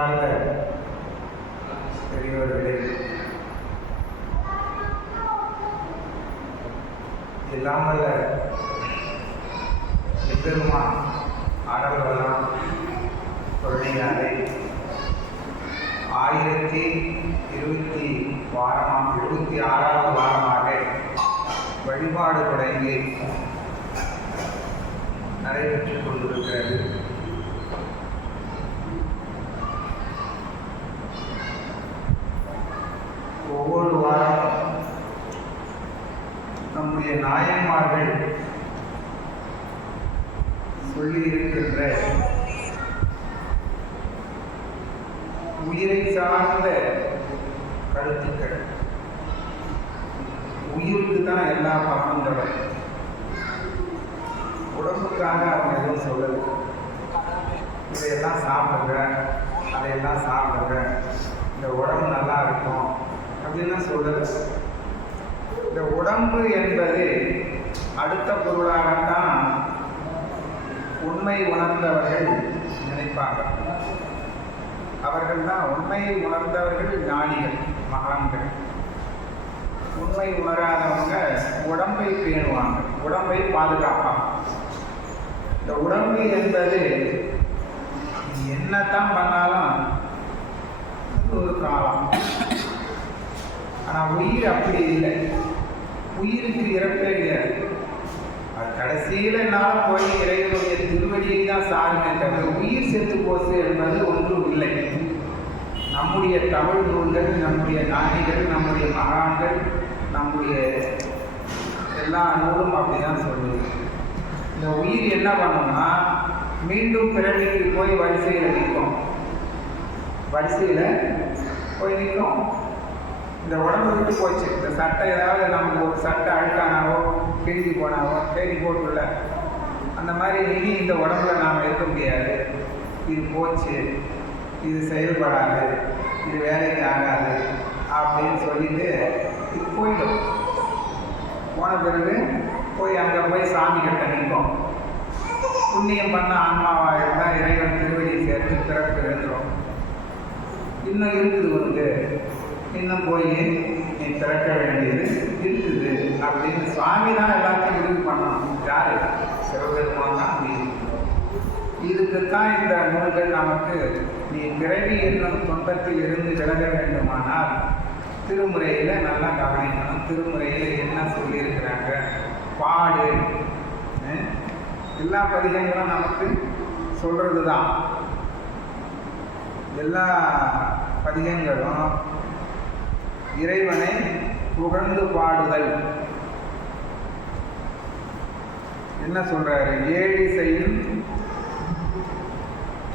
அன்பார்ந்த பெரியோர்களே, இல்லாமல் எம்பெருமான் ஆடல்களாம் குழந்தையாரை 1026வது வாரமாக வழிபாடு தொடங்கி நடைபெற்றுக் கொண்டிருக்கிறது. ஒவ்வொரு வாரம் நம்முடைய நாயன்மார்கள் சொல்லி இருக்கின்ற உயிரை சார்ந்த கருத்துக்கள், உயிருக்கு தான் எல்லா பலன்களும், உடம்புக்காக அவங்க எதுவும் சொல்லலை. இதையெல்லாம் சாப்பிடுங்க, அதையெல்லாம் சாப்பிடுங்க, இந்த உடம்பு நல்லா இருக்கும் அப்படின்னு சொல்லலை. இந்த உடம்பு என்பது அடுத்த பொருளாகத்தான் உண்மை உணர்ந்தவர்கள் நினைப்பாங்க. அவர்கள் தான் உண்மையை உணர்ந்தவர்கள் ஞானிகள், மகான்கள். உண்மை உணராதவங்க உடம்பை பேணுவாங்க, உடம்பை பாதுகாப்பாங்க. இந்த உடம்பு என்பது என்னத்தான் பண்ணாலும் ஒரு காலம். ஆனால் உயிர் அப்படி இல்லை. உயிருக்கு இறப்பே கிடையாது. அது கடைசியில் என்னால் போய் இறைவனுடைய திருவடியை தான் சாருமே தவிர உயிர் செத்து போச்சு என்பது ஒன்றும் இல்லை. நம்முடைய தமிழ் நூல்கள், நம்முடைய ஞானிகள், நம்முடைய மகான்கள், நம்முடைய எல்லா நூலும் அப்படிதான் சொல்லுது. இந்த உயிர் என்ன பண்ணோம்னா மீண்டும் பிறவிக்கு போய் வரிசையில் நிற்கும். வரிசையில் போய் நிற்கும். இந்த உடம்பு விட்டு போச்சு. இந்த சட்டை ஏதாவது நமக்கு ஒரு சட்டை அழுக்கானாவோ கிழிஞ்சி போனாவோ தேடி போட்டுள்ள அந்த மாதிரி இனி இந்த உடம்புல நாம் இருக்க முடியாது, இது போச்சு, இது செயல்படாது, இது வேலைக்கு ஆகாது அப்படின்னு சொல்லிட்டு இது போயிடும். போன பிறகு போய் அங்கே போய் சாமி கிட்ட நிற்போம். புண்ணியம் பண்ண ஆன்மாவாக இருந்தால் இறைவன் திருவடியை சேர்த்து பிறப்பு எழுந்துடும். இன்னும் இருக்குது உனக்கு, இன்னும் போய் நீ திறக்க வேண்டியது இருக்குது அப்படின்னு சுவாமி தான் எல்லாத்தையும் முடிவு பண்ணணும். யாரு? சிவபெருமான் தான் முடிவு. இதுக்குத்தான் இந்த நூல்கள் நமக்கு நீ பிறவி என்னும் துன்பத்தில் இருந்து விலக வேண்டுமானால் திருமுறையில் நல்லா கவனிக்கணும். திருமுறையில் என்ன சொல்லியிருக்கிறாங்க பாடு. எல்லா பதிகங்களும் நமக்கு சொல்கிறது தான். எல்லா பதிகங்களும் இறைவனை புகழ்ந்து பாடுதல். என்ன சொல்றாரு? ஏழிசையில்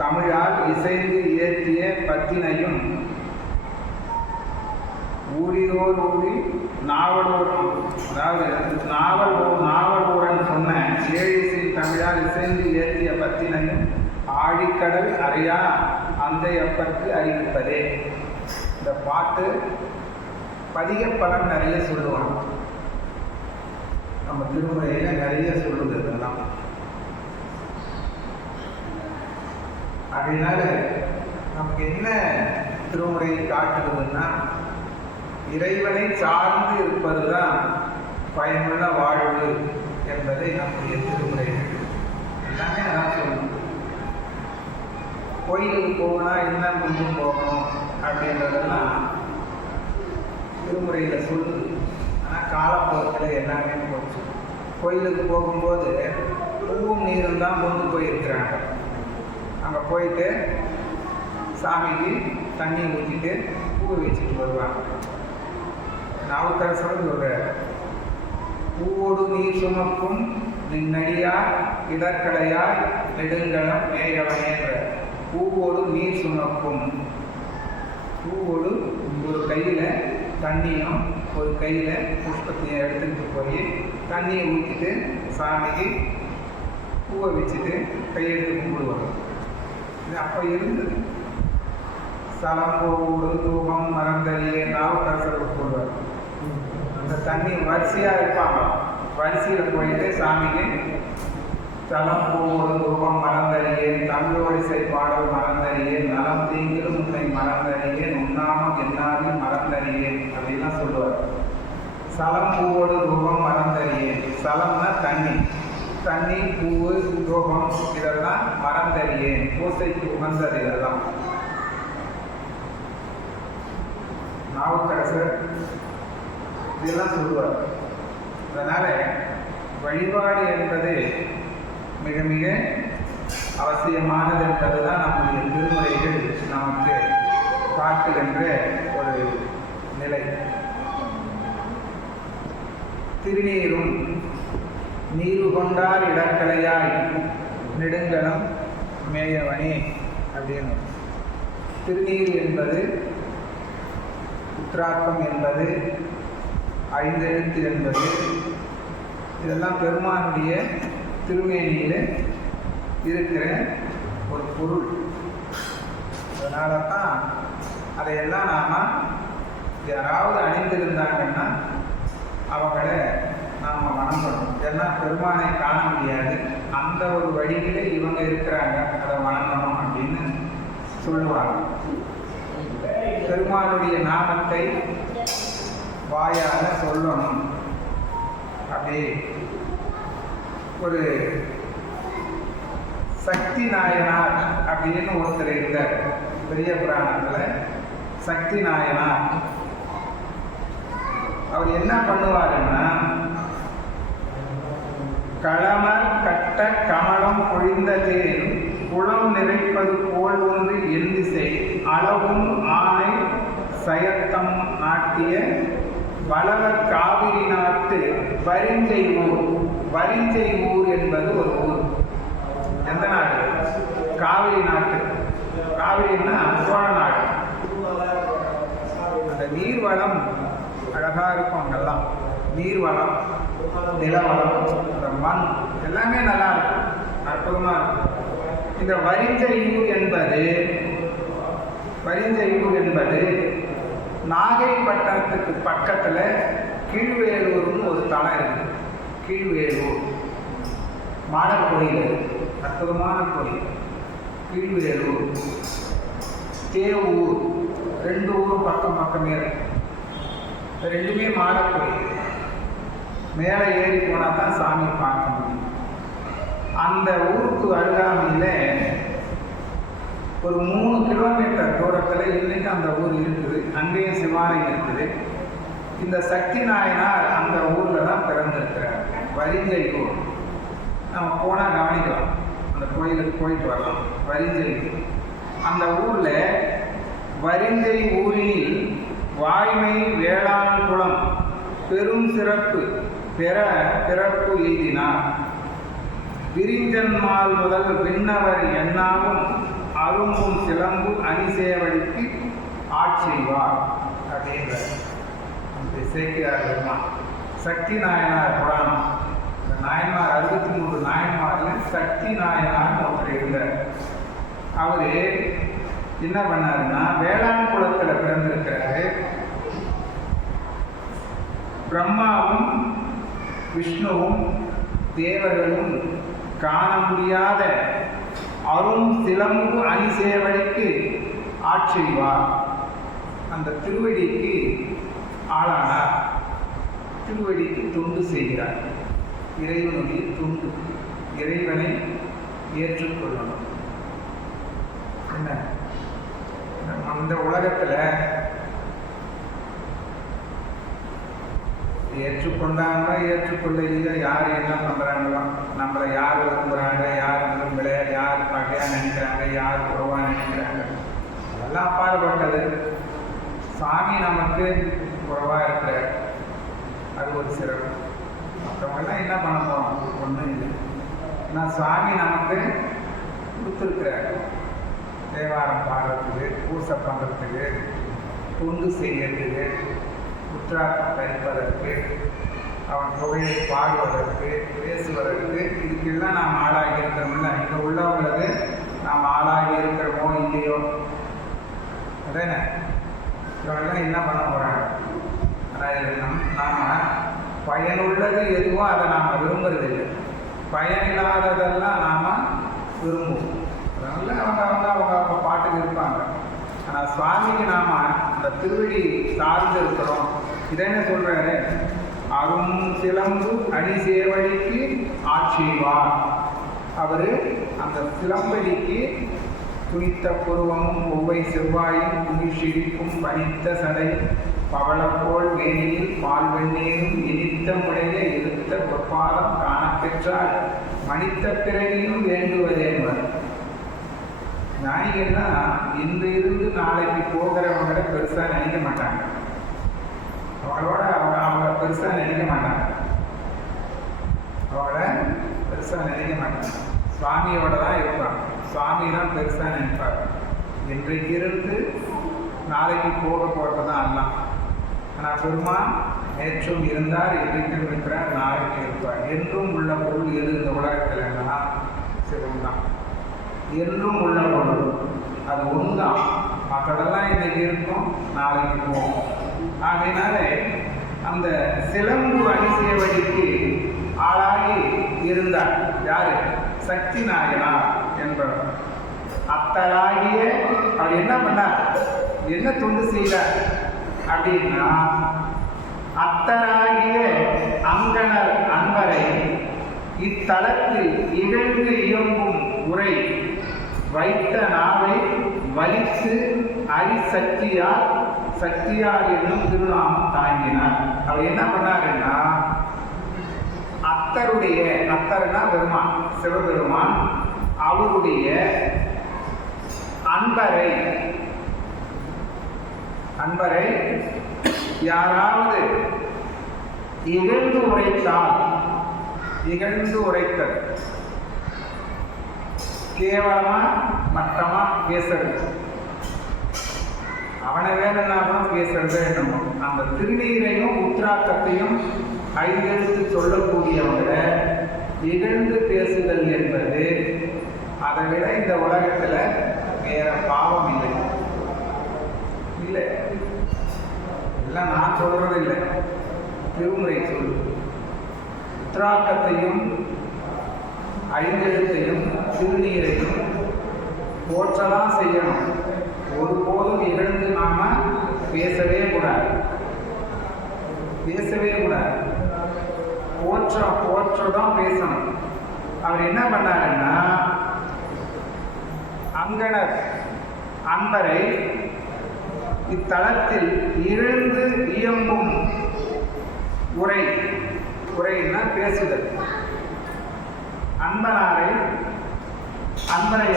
தமிழால் இசைந்து இயற்றிய பத்தினையும் ஊரிதோர் ஊரி நாவலூரம், அதாவது நாவலூரன் சொன்ன ஏழிசை தமிழால் இசைந்து இயற்றிய பத்தினையும் ஆழிக்கடல் அறையா அந்த எப்பற்கு அறிவிப்பதே. இந்த பாட்டு பதிக பலன் நிறைய சொல்லுவாங்க. நம்ம திருமுறையில் நிறைய சொல்லுது இதெல்லாம். அதனால நமக்கு என்ன திருமுறையை காட்டுறதுன்னா இறைவனை சார்ந்து இருப்பது தான் பயனுள்ள வாழ்வு என்பதை நம்முடைய திருமுறைகள் எல்லாமே அதான் சொல்லணும். கோயிலுக்கு போகணும்னா என்ன கொண்டு போகணும் அப்படின்றதெல்லாம் திருமுறையில் சொல்லுது. ஆனால் காலப்போக்கில் எல்லாமே போச்சு. கோயிலுக்கு போகும்போது பூவும் நீரும் தான் கொண்டு போயிருக்கிறாங்க. அங்கே போயிட்டு சாமிக்கு தண்ணி ஊற்றிட்டு பூ வச்சுட்டு வருவாங்க. நாவுக்கரசர் சொல்கிறார், பூவோடு நீர் சுமக்கும் நின்னடியார் இடக்கடையார் நெடுங்கலம் மேயவனேன்ற. பூவோடு நீர் சுமக்கும். பூவோடு ஒரு கையில் தண்ணியும் ஒரு கையில் புஷ்பத்தையும் எடுத்துக்கிட்டு போய் தண்ணியை ஊற்றிட்டு சாமிக்கு பூவை வச்சுட்டு கையெடுத்து கும்பிடுவாங்க. இது அப்போ இருந்தது. சலம்போடு தூபம் மறந்தறிய நாவுக்கரசர் போடுவார். இந்த தண்ணி வரிசையாக இருப்பாங்க. வரிசையில் போயிட்டு சாமிக்கு தலம் பூவோடு ரூபம் மறந்தறியேன், தமிழோடிசை பாடல் மறந்தறியேன், நலம் தீங்கிலும் உன்னை மறந்தறியேன், உண்ணாமல் என்னாலும் மறந்தறியேன் அப்படின்லாம் சொல்லுவார். சலம் பூவோடு ரூபம் மறந்தறியேன். சலம்னா தண்ணி, தண்ணி, பூவு, ரூபம் இதெல்லாம் மறந்தறியேன், பூசைக்கு உகந்தது இதெல்லாம். நாவுக்கரசர் இதெல்லாம் சொல்லுவார். அதனால வழிபாடு என்பது மிக மிக அவசியமானது என்பதுதான் நம்முடைய திருமுறைகள் நமக்கு காட்டுகின்ற ஒரு நிலை. திருநீரும் நீரு கொண்டார் இடக்கலையாய் நெடுங்கலம் மேயவனே அப்படின்னு. திருநீர் என்பது, உத்ராக்கம் என்பது, ஐந்தெழுத்து என்பது, இதெல்லாம் பெருமானுடைய திருமேனியில் இருக்கிற ஒரு பொருள். அதனால தான் அதையெல்லாம் நாம் யாராவது அணிந்திருந்தாங்கன்னா அவங்கள நாம் வணங்கணும். ஏன்னா பெருமானை காண முடியாது, அந்த ஒரு வழியிலே இவங்க இருக்கிறாங்க, அதை வணங்கணும் அப்படின்னு சொல்லுவாங்க. பெருமானுடைய நாமத்தை வாயால் சொல்லணும். அப்படி ஒரு சக்தி நாயனார் அப்படின்னு ஒருத்தர் இருந்தார் பெரிய புராணத்தில். சக்தி நாயனார் அவர் என்ன பண்ணுவாருன்னா, களமர் கட்ட கமலம் பொழிந்த தேர் குளம் நிறைப்பது போல் ஒன்று எந்திசை அளவும் ஆணை சயத்தம் நாட்டிய வளவர் காவிரி நாட்டு வரிஞ்சை ஊர். வரிஞ்சை ஊர் என்பது ஒரு ஊர். எந்த நாடு? காவிரி நாட்டு. காவிரின்னா சோழ நாடு. அந்த நீர்வளம் அழகா இருக்கும் அங்கெல்லாம். நீர்வளம், நிலவளம், அந்த மண் எல்லாமே நல்லா இருக்கும், அற்புதமா இருக்கும். இந்த வரிஞ்சை ஊர் என்பது நாகைப்பட்டினத்துக்கு பக்கத்தில் கீழ்வேலூர்னு ஒரு தலம் இருக்குது. கீழ்வேலூர் மாடல் கோயில், அற்புதமான கோயில். கீழ்வேலூர், தேவூர், ரெண்டு ஊரும் பக்கம் பக்கமே இருக்கு. ரெண்டுமே மாடல் கோயில். மேலே ஏறி போனால் தான் சாமி பார்க்க முடியும். அந்த ஊருக்கு அருகாமையில் ஒரு 3 கிலோமீட்டர் தூரத்தில் இன்னைக்கு அந்த ஊர் இருக்குது. அங்கேயும் சிவாலயம் இருக்குது. இந்த சக்தி நாயனார் அந்த ஊரில் தான் பிறந்திருக்கிறார். வரிஞ்சை ஊர். நம்ம போனால் கவனிக்கலாம், அந்த கோயிலுக்கு போயிட்டு வரலாம். வரிஞ்சை அந்த ஊரில், வரிஞ்சை ஊரில் வாய்மை வேளாண் குளம் பெரும் சிறப்பு பெற பிறப்பு எய்தினார். விரிஞ்சன்மால் முதல் விண்ணவர் எண்ணாவும் அரும்பும் சிலம்பு அணிசேவடிக்கு ஆட்செய்வார் அப்படின்ற சேர்க்கிறார் பெருமான். சக்தி நாயனார் புராணம். இந்த நாயன்மார் 63 நாயன்மாரில் சக்தி நாயனார் ஒருத்தர் இருந்தார். அவரு என்ன பண்ணாருன்னா, வேளாண் குலத்தில் பிறந்திருக்கிறாரு. பிரம்மாவும் விஷ்ணுவும் தேவர்களும் காண முடியாத அரும் சிலம்பு அணிசேவடிக்கு ஆட்செய்வார். அந்த திருவடிக்கு ஆளானார். திருவடிக்கு தொண்டு செய்கிறார். இறைவனுடைய தொண்டு, இறைவனை ஏற்றுக்கொள்ளணும். என்ன அந்த உலகத்தில் ஏற்றுக்கொண்டாங்களோ ஏற்றுக்கொள்ளலையோ, யார் என்ன பண்ணுறாங்களோ, நம்மளை யார் விரும்புகிறாங்க, யார் விரும்பலை, யார் பகையாக நினைக்கிறாங்க, யார் குறைவாக நினைக்கிறாங்க, அதெல்லாம் அப்பாற்பட்டது. சாமி நமக்கு குறைவாக இருக்கிறார், அது ஒரு சிறப்பு. மற்றவங்கெல்லாம் என்ன பண்ண போகிறோம்? ஒன்றும் இல்லை. ஆனால் சாமி நமக்கு கொடுத்துருக்கிறார். தேவாரம் பாடுறதுக்கு, பூசை பண்ணுறதுக்கு, தொண்டு செய்யறதுக்கு, உற்றாக்கம் தரிப்பதற்கு, அவன் புகழை பாடுவதற்கு, பேசுவதற்கு, இதுக்கெல்லாம் நாம் ஆளாகி இருக்கிறோம்ல. இங்கே உள்ளவங்களுக்கு நாம் ஆளாகி இருக்கிறோமோ இல்லையோ, அதானே? இவங்கெல்லாம் என்ன பண்ண போகிறாங்க? ஆனால் நாம் பயனுள்ளது எதுவோ அதை நாம் விரும்புறதில்லை. பயனில்லாததெல்லாம் நாம் விரும்புவோம். அதனால அவங்க பாட்டுக்கு இருப்பாங்க. ஆனால் சுவாமிக்கு நாம் அந்த திருவடி சார்ந்து இருக்கிறோம். இதை என்ன சொல்கிறாரு? அரும் சிலம்பு அணி சேவடிக்கு ஆட்சிவார். அவர் அந்த சிலம்படிக்கு துணித்த புருவமும் ஒவ்வை செவ்வாயும் துணிஷிரிப்பும் பனித்த சடை பவளப்போல் வேணியில் பால் வெந்நீரும் இனித்த முறைய இருத்த பொற்பாதம் காணப்பெற்றால் மனித்த பிறவியும் வேண்டுவதேன்பார். ஞானிகள்னா இன்று இருந்து நாளைக்கு போகிறவங்கள பெருசாக நினைக்க மாட்டாங்க. அவங்க பெருசாக நினைக்க மாட்டாங்க. சுவாமியோட தான் இருப்பாங்க. சுவாமி தான் பெருசாக நினைப்பாங்க. இன்றைக்கு இருந்து நாளைக்கு போக போகிறது தான் எல்லாம். ஆனால் பெருமான் நேற்றும் இருந்தார், இன்றைக்கும் இருக்கிறார், நாளைக்கு இருப்பார். என்றும் உள்ள பொருள் எது இந்த உலகத்தில் என்னன்னா சிவம் தான். என்றும் உள்ள பொருள் அது ஒன்று தான். மற்றதெல்லாம் இன்றைக்கு இருக்கும், நாளைக்கு போகும். ஆகையினாலே அந்த சிலம்பு அணிசேவடிக்கு ஆளாகி இருந்தார். யாரு? சக்தி நாயனார் என்பவர். அத்தராகிய அவர் என்ன பண்ணார்? என்ன தொண்டு செய்தார் அப்படின்னா, அத்தராகிய அங்கணர் அன்பரை இத்தலத்தில் இகழ்ந்து இயங்கும் உரை வைத்த நாவை வலித்து சக்தியார் என்னும் திருநாமம் தாங்கினார். அவர் என்ன பண்ணாருன்னா, அத்தர்னா பெருமான், சிவபெருமான் அவருடைய அன்பரை யாராவது இகழ்ந்து உரைத்தல் கேவலமா மட்டமா பேசுறது, அவனை வேணும்னா பேசுறது என்னமோ. அந்த திருநீரையும் உத்ராக்கத்தையும் ஐந்தெழுத்து சொல்லக்கூடியவங்களை இகழ்ந்து பேசுதல் என்பது அதை விட இந்த உலகத்துல வேற பாவம் இல்லை. எல்லாம் நான் சொல்றது இல்லை, திருமுறை சொல்லு. உத்ராக்கத்தையும் ஐந்தெழுத்தையும் திருநீரையும் போற்றலாம் செய்யணும். ஒருபோதும் இகழ்ந்து நாம பேசவே கூடாது. போற்றதான் பேசணும். அவர் என்ன பண்ணாருன்னா, அங்கணர் அன்பரை இத்தலத்தில் இழந்து இயம்பும் உரைன்னா பேசுதல். அன்பரை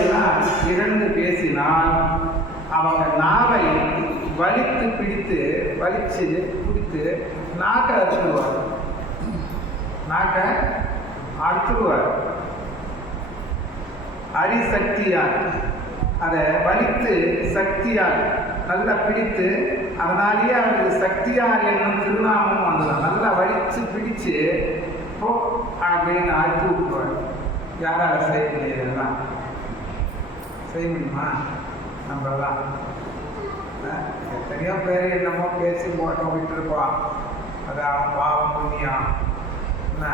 எல்லாம் இழந்து பேசினால் அவங்க நாவை வலிச்சு பிடித்து நாக்கை அறுத்துடுவார். அரிசக்தியார் அதை வலித்து சக்தியார் நல்லா பிடித்து, அதனாலேயே அவருக்கு சக்தியார் என்னும் திருநாமம் வந்துடும். நல்லா வலிச்சு பிடிச்சு போ அப்படின்னு அறுத்து விட்டுருவார். யாரால் செய்ய முடியாதுலாம் செய்ய முடியுமா? நம்மளாம் எத்தனையோ பேர் என்னமோ பேசி போட்டோம் விட்டுருப்போம். அது அவன் பாவம் புண்ணியம். என்ன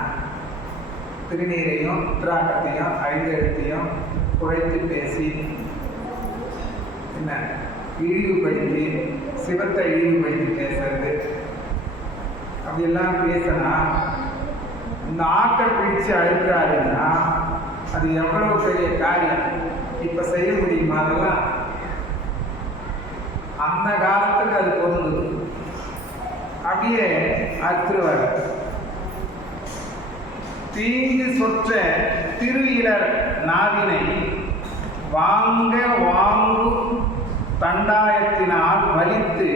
திருநீரையும் உத்ராக்கத்தையும் ஐந்தெழுத்தையும் குறைத்து பேசி என்ன இழிவுபடுத்தி சிவத்தை இழிவுபடுத்தி பேசுறது, அப்படியெல்லாம் பேசினா இந்த ஆட்டை பிடிச்சு அழுக்கிறாருன்னா அது எவ்வளவு பெரிய காரியம். இப்ப செய்ய முடியுமா? அதெல்லாம் அந்த காலத்துக்கு அது பொருந்தது. அப்படியே அறுத்துருவார். தீங்கு சொற்ற திரு இலர் நாவினை வாங்கு தண்டாயத்தினால் வலித்து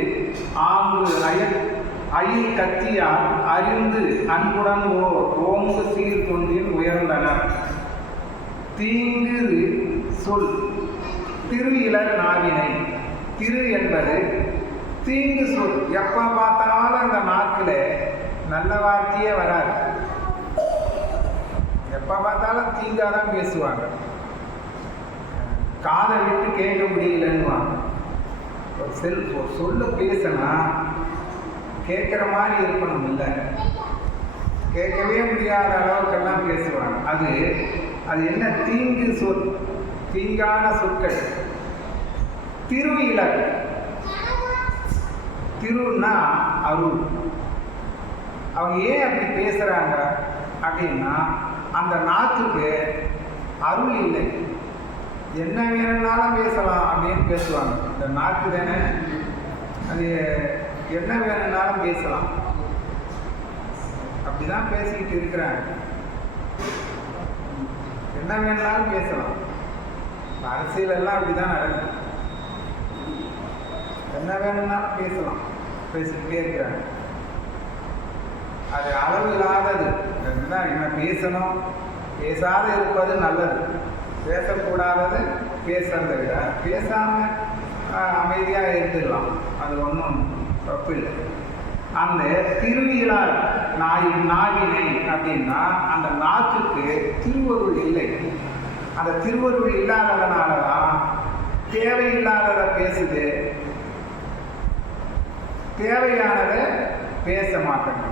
ஆங்கு அயில் கத்தியால் அறிந்து அன்புடன் ஓங்கு சீர்தொன்றில் உயர்ந்தனர். தீங்கு சொல் திரு இலர் நாவினை. திரு என்பது தீங்கு சொல். எப்ப பார்த்தாலும் அந்த நாக்குல நல்ல வார்த்தையே வராது. எப்ப பார்த்தாலும் தீங்காதான் பேசுவாங்க. காதை விட்டு கேட்க முடியலன்னுவாங்க. சொல்ல பேசினா கேட்குற மாதிரி இருக்கணும். இல்லை கேட்கவே முடியாத அளவுக்கெல்லாம் பேசுவாங்க. அது அது என்ன தீங்கு சொல், தீங்கான சொற்கள். திருஇலர், திருன்னா அருள். அவங்க ஏன் அப்படி பேசுறாங்க அப்படின்னா, அந்த நாட்டுக்கு அருள் இல்லை. என்ன வேணும்னாலும் பேசலாம் அப்படின்னு பேசுவாங்க. இந்த நாக்கு தானே, அது என்ன வேணும்னாலும் பேசலாம், அப்படிதான் பேசிக்கிட்டு இருக்கிறாங்க. என்ன வேணும்னாலும் பேசலாம். அரசியல் எல்லாம் அப்படிதான் நடக்குது. என்ன வேணும்னாலும் பேசலாம், பேசிக்கிட்டே இருக்கிறாங்க. அது அளவு இல்லாதது. என்ன பேசணும், பேசாத இருப்பது நல்லது. பேசக்கூடாதது பேசுறதை விட பேசாம அமைதியாக இருந்துடலாம், அது ஒன்றும் தப்பு இல்லை. அந்த திருவிழார் நாவினை அப்படின்னா, அந்த நாட்டுக்கு திருவருள் இல்லை. அந்த திருவருள் இல்லாததுனால தான் தேவையில்லாததை பேசுது, தேவையானதை பேச மாட்டேங்க.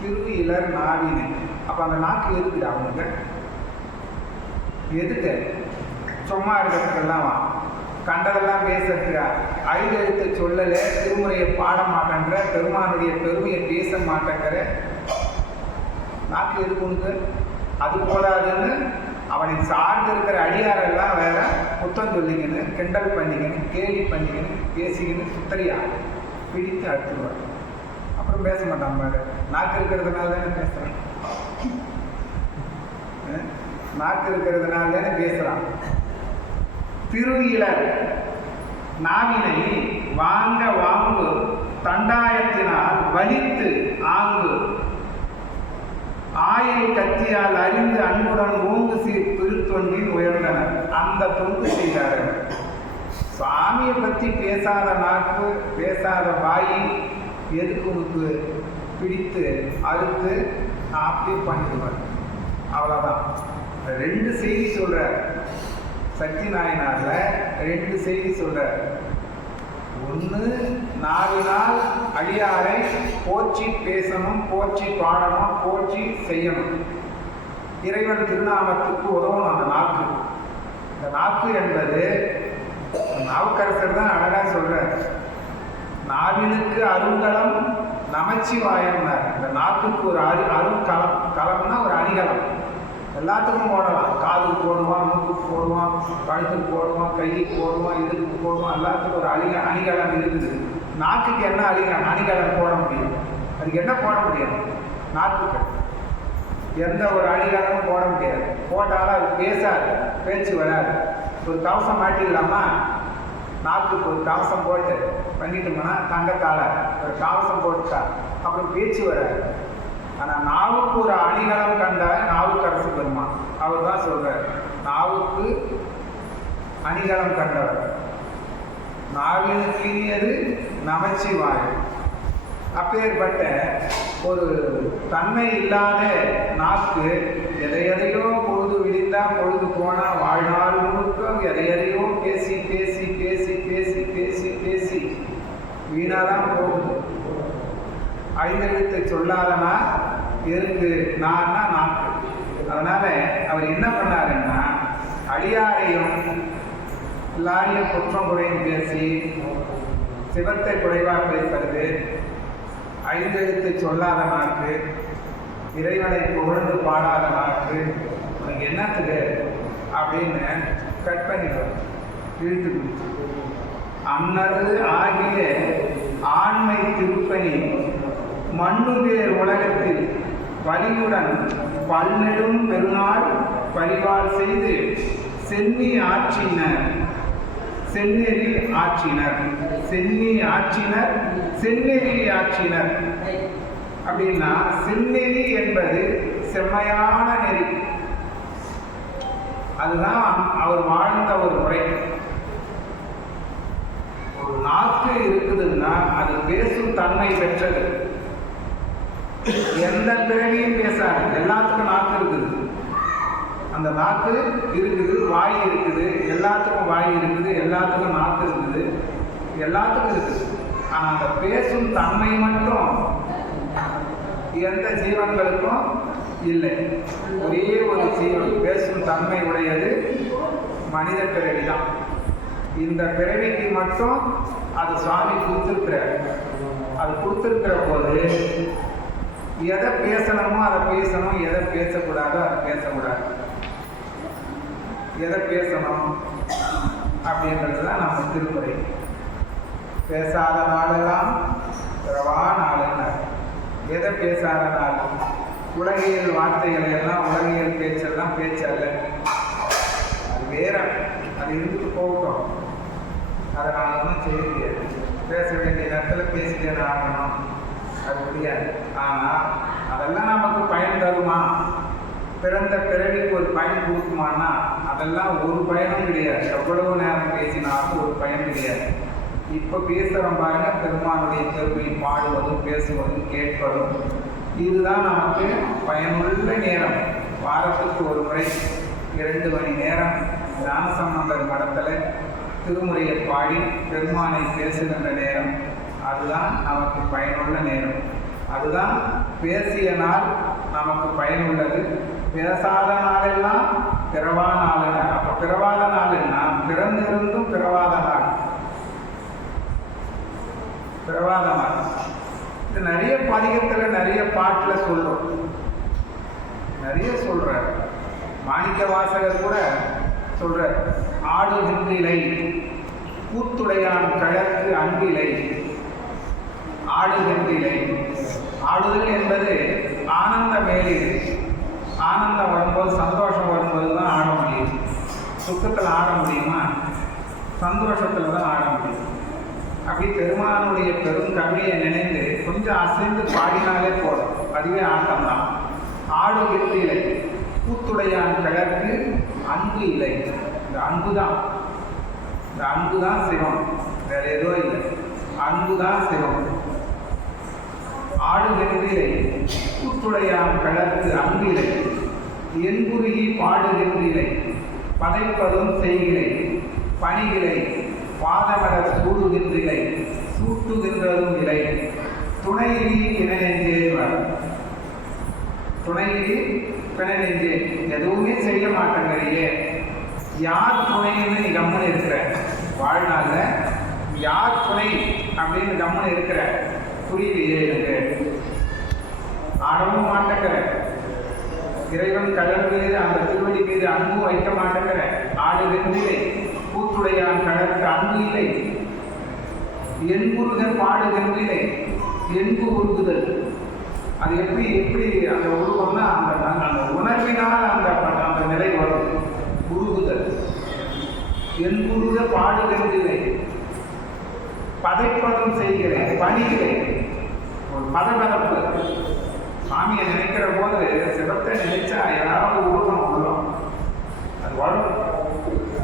திருவிழர் நாவினை. அப்ப அந்த நாக்கு எதுக்குது அவனுக்கு? எதுக்கு? சும்மா இருக்கிறதுக்கெல்லாம் கண்டதெல்லாம் பேசுறதுக்கா? 5 எழுத்து சொல்லல, திருமுறையை பாட மாட்டேங்கிற, பெருமானுடைய பெருமையை பேச மாட்டேங்கிற நாக்கு எதுக்கு உனக்கு? அது போதாதுன்னு அவனை சார்ந்து இருக்கிற அடியாரெல்லாம் வேற குத்தம் சொல்லிக்கின்னு, கிண்டல் பண்ணிக்கின்னு, கேலி பண்ணிக்கின்னு, பேசிக்கின்னு சுத்தரியா பிடித்து அழுத்துருவார். அப்புறம் பேச மாட்டான் பாரு. நாக்கு இருக்கிறதுனால தானே பேசுறான், நாக்கு இருக்கிறதுனால தானே பேசுறான். திருஇலர் நாவினை வாங்க வாங்கு தண்டாயத்தினால் வலித்து ஆங்கு ஆயில் கத்தியால் அறிந்து அன்புடன் ஓங்கு சீர் திருத்தொண்டில் உயர்ந்தனர். அந்த தொண்டு செய்தார்கள். சாமியை பற்றி பேசாத நாக்கு, பேசாத வாய் எதுக்கு உனக்கு பிடித்து அறுத்து அப்படியே பண்ணிடுவார். அவ்வளோதான். 2 செய்தி சொல்கிறார் சக்தி நாயனார்ல. 2 செய்தி சொல்கிறார். ஒன்று, நாவினால் அடியாரை போற்றி பேசணும், போற்றி பாடணும், போற்றி செய்யணும். இறைவன் திருநாமத்துக்கு உதவணும் அந்த நாக்கு. இந்த நாக்கு என்பது நாவுக்கரசர் தான் அழகாக சொல்றார். நாவினுக்கு அருங்கலம் நமச்சிவாயம்னார். இந்த நாக்குக்கு ஒரு அருங்கலம், கலம்னா ஒரு அணிகலம். எல்லாத்துக்கும் போடலாம். காதுக்கு போடுவான், மூக்குக்கு போடுவான், கழுத்துக்கு போடுவான், கைக்கு போடுவான், இதுக்கு போடுவான். எல்லாத்துக்கும் ஒரு அணிகலம் இருக்குது. நாக்குக்கு என்ன அணிகலம் போட முடியும்? அதுக்கு என்ன போட முடியும்? நாக்குக்கு எந்த ஒரு அணிகலமும் போட முடியாது. போட்டாலும் அது பேசாது, பேச்சு வராது. ஒரு கவசம் மாட்டிடலாமா? நாக்குக்கு ஒரு கவசம் போட்டு பண்ணிட்டோம்னா தங்கத்தால் ஒரு கவசம் போட்டுட்டா அப்புறம் பேச்சு வராது. ஆனால் நாவுக்கு ஒரு அணிகலம் கண்ட நாவுக்கரசு பெருமான் அவர் தான் சொல்றார், நாவுக்கு அணிகலம் கண்டவர். நாவினுக்கு இனியது நமச்சிவாயம். அப்பேற்பட்ட ஒரு தன்மை இல்லாத நாக்கு எதையோ பொழுது விழிந்தா பொழுது போனா வாழ்நாள் முழுக்க எதையோ பேசி பேசி பேசி பேசி பேசி பேசி வீணாதான் போகுது. 5 எழுத்தை சொல்லாதனா இருக்கு நான்னா நாக்கு. அதனால அவர் என்ன பண்ணாருன்னா, அடியாரையும் எல்லாரையும் குற்றம் குறையும் பேசி சிவத்தை குறைவாக பேசுறது, 5 எழுத்தை சொல்லாத நாக்கு, இறைவனை புகழ்ந்து பாடாத நாக்கு, உனக்கு என்னத்துக்கு அப்படின்னு கட் பண்ணிடுவார், இழுத்து பிடிச்சு. அன்னது ஆகிய ஆண்மை திருப்பணி மண்ணுவேர் உலகத்தில் வலியுடன் பல்நெடும் பெருநாள் பரிவாள் செய்து சென்னி ஆற்றினர், செந்நெறி ஆற்றினர், சென்னி ஆற்றினர், செந்நெறி ஆற்றினர். அப்படின்னா செந்நெறி என்பது செம்மையான நெறி. அதுதான் அவர் வாழ்ந்த ஒரு முறை. ஒரு நாக்கு இருக்குதுன்னா அது பேசும் தன்மை பெற்றது. எந்த பிறவியும் பேசாது. எல்லாத்துக்கும் நாக்கு இருக்குது. அந்த நாக்கு இருக்குது, வாய் இருக்குது, எல்லாத்துக்கும் வாய் இருக்குது, எல்லாத்துக்கும் நாக்கு இருக்குது, எல்லாத்துக்கும் இருக்குது. ஆனால் அந்த பேசும் தன்மை மட்டும் எந்த ஜீவன்களுக்கும் இல்லை. ஒரே ஒரு ஜீவன் பேசும் தன்மை உடையது மனித பிறவி தான். இந்த பிறவிக்கு மட்டும் அது சுவாமி கொடுத்துருக்கிறார். அது கொடுத்துருக்கிற போது எதை பேசணுமோ அதை பேசணும், எதை பேசக்கூடாதோ அதை பேசக்கூடாது. எதை பேசணும் அப்படின்றது தான் நம்ம திருமுறை. பேசாத நாளெல்லாம் பிறவா நாளுன்னு. எதை பேசாத நாள்? உலகியல் வார்த்தைகளை எல்லாம், உலகியல் பேச்செல்லாம் பேச்சல்ல, அது வேற. அது இருந்துட்டு போகட்டும், அதை நான் ஒன்றும் செய்ய முடியாது. பேச வேண்டிய நேரத்தில் பேசிட்டே ஆகணும், அது முடியாது. ஆனால் அதெல்லாம் நமக்கு பயன் தருமா? பிறந்த பிறவிக்கு ஒரு பயன் கொடுக்குமானா அதெல்லாம் ஒரு பயனும் கிடையாது. எவ்வளவு நேரம் பேசினாலும் ஒரு பயன் கிடையாது. இப்போ பேசுகிறோம் பாருங்க, பெருமானுடைய பெருமை பாடுவதும் பேசுவதும் கேட்பதும், இதுதான் நமக்கு பயனுள்ள நேரம். வாரத்துக்கு ஒரு முறை 2 மணி நேரம் ஞானசம்பந்தர் மடத்தில் திருமுறையை பாடி பெருமானை பேசுகின்ற நேரம், அதுதான் நமக்கு பயனுள்ள நேரம். அதுதான் பேசிய நாள் நமக்கு பயனுள்ளது. பேசாத நாளெல்லாம் பிறவா நாள். அப்போ பிறவாத நாள்னா பிறந்திருந்தும் பிறவாத நாள், பிறவாத நாள். இது நிறைய பதிகத்தில் நிறைய பாட்டில் சொல்றோம், நிறைய சொல்ற. மாணிக்க வாசகர் கூட சொல்ற, ஆடுகின்றிலை கூத்துடையான் கழற்கு அன்பிலை. ஆடுகின்றிலை, ஆடுதல் என்பது ஆனந்த மேலீடு. ஆனந்தம் வரும்போது, சந்தோஷம் வரும்போது தான் ஆட முடியும். சுத்தத்தில் ஆட முடியுமா? சந்தோஷத்தில் தான் ஆட முடியும். அப்படி பெருமானுடைய பெரும் கவியை நினைந்து கொஞ்சம் அசைந்து பாடினாலே போதும், அதுவே ஆட்டம் தான். ஆடுகின்ற இலை கூத்துடையான் கிழக்கு அன்பு இலை. இந்த அன்பு தான், இந்த அன்பு தான் சிவம், வேற ஏதோ இல்லை. அன்பு தான் சிவம். ஆடுகின்றிலை கூத்துடையான் கிழக்கு அன்பிலை. என்புருகி பாடுகின்றிலை பதைப்பதும் செய்கிலை. பணிகிலை பாதமலர் சூடுகின்றிலை சூட்டுகின்றதும் இலை. துணையிலி பிணநெஞ்சேன். துணையிலி பிணநெஞ்சேன், எதுவுமே செய்ய மாட்டேங்கிறியே. யார் துணைன்னு நீ கம்முன்னு இருக்கிற? வாழ்நாளில் யார் துணை அப்படின்னு கம்முன்னு இருக்கிற? புரியலையே எனக்கு. ஆடவும் மாட்டேங்கிற, இறைவன் கடல் மீது அந்த திருவடி மீது அன்பும் வைக்க மாட்டேங்கிற. ஆடுகின்றிலை கூத்துடையான் கடலுக்கு அன்பு இல்லை. என்புருகன் பாடுகின்றிலை. என்பு உருகுதல், அது எப்படி எப்படி அந்த உருவம்னா அந்த உணர்வினால் அந்த நிலை வரும். உருகுதல். என்புருக பாடுகின்றிலை பதைப்பதும் செய்கிறேன். பணிகிறேன், ஒரு பதபதப்பு. சாமியை நினைக்கிற போது, சிவத்தை நினைச்சா ஏதாவது உருவம் உள்ளோம், அது வரும்.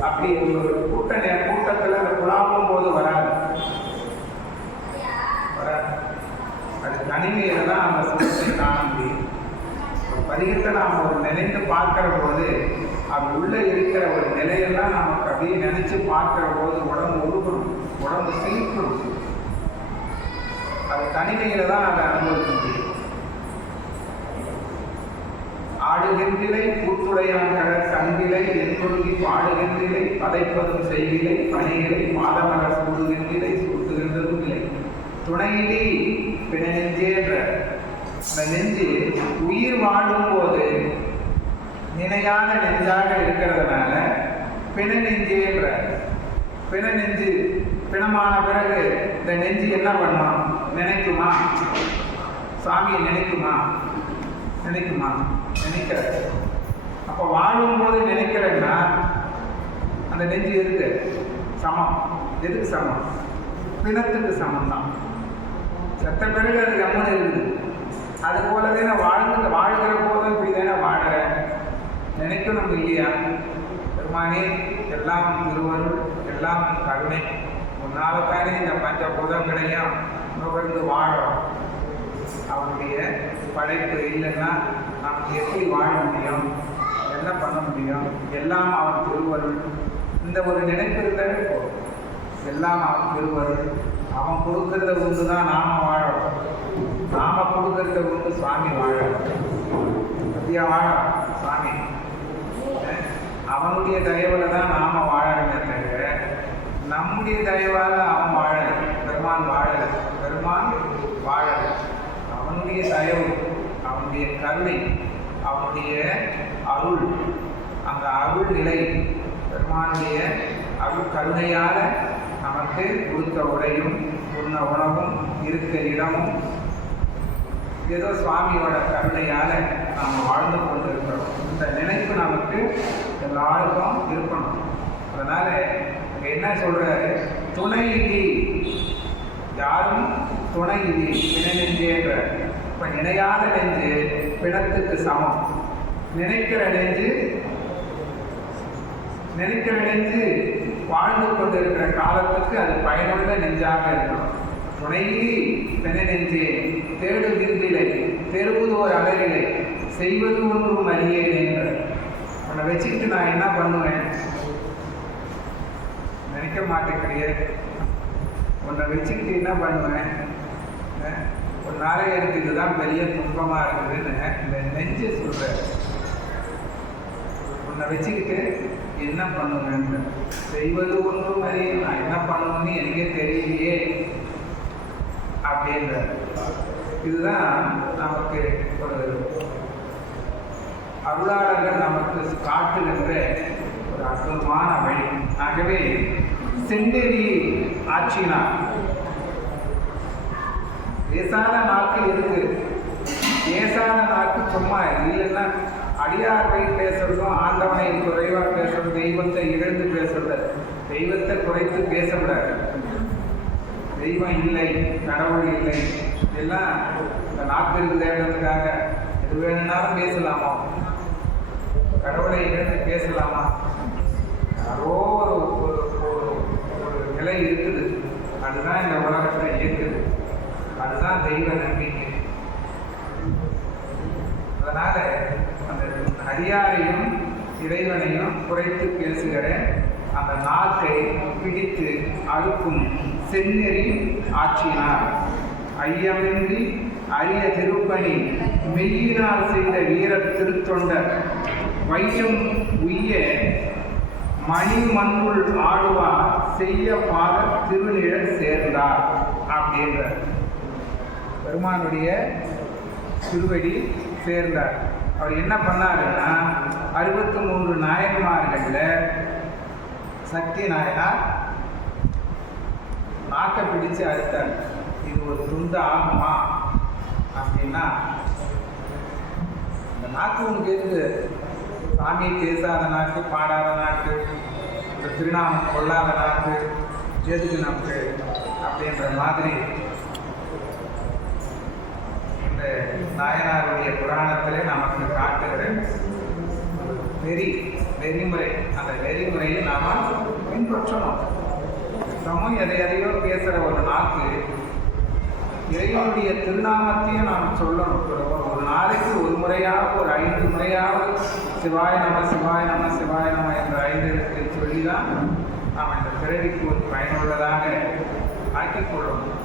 அப்படி ஒரு கூட்டத்தில் அந்த குழாப்பும் போது வராது, அது தனிமையில தான் அந்த சிவத்தை காண முடியும். ஒரு பதிகத்தை நாம் ஒரு நினைத்து பார்க்கிற போது, அது உள்ள இருக்கிற ஒரு நிலையெல்லாம் நமக்கு அப்படியே நினைச்சு பார்க்கிற போது உடம்பு உருகணும், உடம்பு சிலிக்கணும். அது தனிமையில தான் அதை அனுபவிக்க முடியும். ஆடுகின்றிலை கூத்துடையான் கடற்கு அன்பிலை. என்பொருகி பாடுகின்றிலை பதைப்பதும் செய்கிலை. பணிகளை மாதமலர் சூடுகின்றிலை சூட்டுகின்றதும் இல்லை. துணையிலி பிணநெஞ்சேன்ற அந்த நெஞ்சு உயிர் வாழும் போது நினையான நெஞ்சாக இருக்கிறதுனால பிணநெஞ்சேன்ற. பிணநெஞ்சு பிணமான பிறகு இந்த நெஞ்சு என்ன பண்ணும்? நினைக்குமா? சாமியை நினைக்குமா? நினைக்குமா? நினைக்கிற. அப்போ வாழும்போது நினைக்கிறேன்னா அந்த நெஞ்சு எதுக்கு சமம்? எதுக்கு சமம்? பிணத்துக்கு சமம் தான். செத்த பிறகு அது கம்மன் இருக்குது. அது போல தானே வாழ்கிற போதும் இப்படி தானே வாடுறேன். நினைக்கணும் இல்லையா? பெருமானே, எல்லாம் திருவருள், எல்லாம் கருணை, உன்னால தானே இந்த பஞ்சபூதங்களையும் நுகர்ந்து வாழறோம். அவனுடைய படைப்பு இல்லைன்னா நமக்கு எப்படி வாழ முடியும்? என்ன பண்ண முடியும்? எல்லாம் அவன் திருவருள். இந்த ஒரு நினைப்பு இருந்தாலே போதும். எல்லாம் அவன் திருவருள். அவன் கொடுக்கறத ஒன்று தான் நாம வாழறோம். நாம கொடுக்கறத தரிசனத்தை கொண்டு சுவாமி வாழ பத்தியா வாழ சுவாமி அவனுடைய தயவுல தான் நாம வாழணுமே தவிர நம்முடைய தயவால அவன் வாழல. பெருமான் வாழல, பெருமான் வாழல. அவனுடைய தயவு, அவனுடைய கருணை, அவனுடைய அருள், அந்த அருள் நிலை, பெருமானுடைய அருள் கருணையால நமக்கு கொடுத்த உடையும் உண்ண உணவும் இருக்க இடமும் ஏதோ சுவாமியோட கருணையால நாம் வாழ்ந்து கொண்டு இருக்கிறோம். இந்த நினைப்பு நமக்கு எல்லாருக்கும் இருக்கணும். அதனால என்ன சொல்றாரு, துணை இதி, யாரும் துணை இதி வினை நெஞ்சேன்ற. இப்ப நினையாத நெஞ்சு பிணத்துக்கு சமம். நினைக்கிற நெஞ்சு வாழ்ந்து கொண்டிருக்கிற காலத்துக்கு அது பயனுள்ள நெஞ்சாக இருக்கணும். துணையிலி பெண நெஞ்சே தேடு விருந்திலை தெருவது ஒரு அகரிலை செய்வது ஒன்றும் அறியேன் என்ற. உன்னை வச்சுக்கிட்டு நான் என்ன பண்ணுவேன், நினைக்க மாட்டேங்கிறிய. உன்னை வச்சுக்கிட்டு என்ன பண்ணுவேன், ஒரு நாளைக்கு எனக்கு இதுதான் பெரிய துன்பமா இருக்குதுன்னு இந்த நெஞ்சு சொல்ற. உன்னை வச்சுக்கிட்டு என்ன பண்ணுவேன், செய்வது ஒன்றும் அறிய, நான் என்ன பண்ணணும்னு எனக்கே தெரியலையே அப்படின்ற. இதுதான் நமக்கு ஒரு அருளாளர்கள் நமக்கு காட்டுகின்ற ஒரு அற்புதமான வழி. ஆகவே செண்டேரி ஆட்சினார். பேசாத நாக்கு இருக்கு, பேசாத நாக்கு சும்மா இல்லைன்னா அடியார்களை பேசுறதும் ஆண்டவனை குறைவா பேசுறது, தெய்வத்தை இழந்து பேசுறது. தெய்வத்தை குறைத்து பேசக்கூடாது. தெய்வம் இல்லை, கடவுள் இல்லை, எல்லாம் இந்த நாக்கு இருக்குதுன்றதுக்காக எது வேணும்னாலும் பேசலாமா? கடவுளை இழந்து பேசலாமா? யாரோ ஒரு நிலை இருக்குது, அதுதான் இந்த உலகத்தில் இயக்குது, அதுதான் தெய்வ நம்பிக்கை. அதனால அந்த அடியாரையும் இறைவனையும் குறைத்து பேசுகிற அந்த நாக்கை பிடித்து அறுக்கும் செந்நெறி ஆட்சினார். ஐயமின்றி அரிய திருப்பணி மெய்யினால் செய்த வீர திருத்தொண்டர் வையம் உய்ய மணி மண்ணுள் ஆடுவார் செய்ய பாத திருநிழல் சேர்ந்தார் அப்படின்ற. பெருமானுடைய திருவடி சேர்ந்தார். அவர் என்ன பண்ணாருன்னா 63 நாயன்மார்கள்ல சக்தி நாயனார் நாக்கை பிடிச்சு அறுத்தார். இது ஒரு துண்டு ஆகுமா அப்படின்னா, இந்த நாக்கு உனக்கு எதுக்கு? சாமி பேசாத நாக்கு, பாடாத நாக்கு, இந்த திருநாமம் கொள்ளாத நாக்கு எதுக்கு நமக்கு அப்படின்ற மாதிரி இந்த நாயனாருடைய புராணத்திலே நமக்கு காட்டுகிற நெறிமுறை. அந்த நெறிமுறையை நாம பின்பற்றணும். எதையோ பேசுகிற ஒரு நாக்கு இறைவனுடைய திருநாமத்தையும் நாம் சொல்லணும். ஒரு நாளைக்கு ஒரு முறையாவது, ஒரு 5 முறையாவது சிவாய நம சிவாய நம சிவாய நம என்ற 5 எழுத்தை சொல்லி தான் நாம் இந்த பிறவிக்கு ஒரு பயனுள்ளதாக ஆக்கிக் கொள்ளணும்.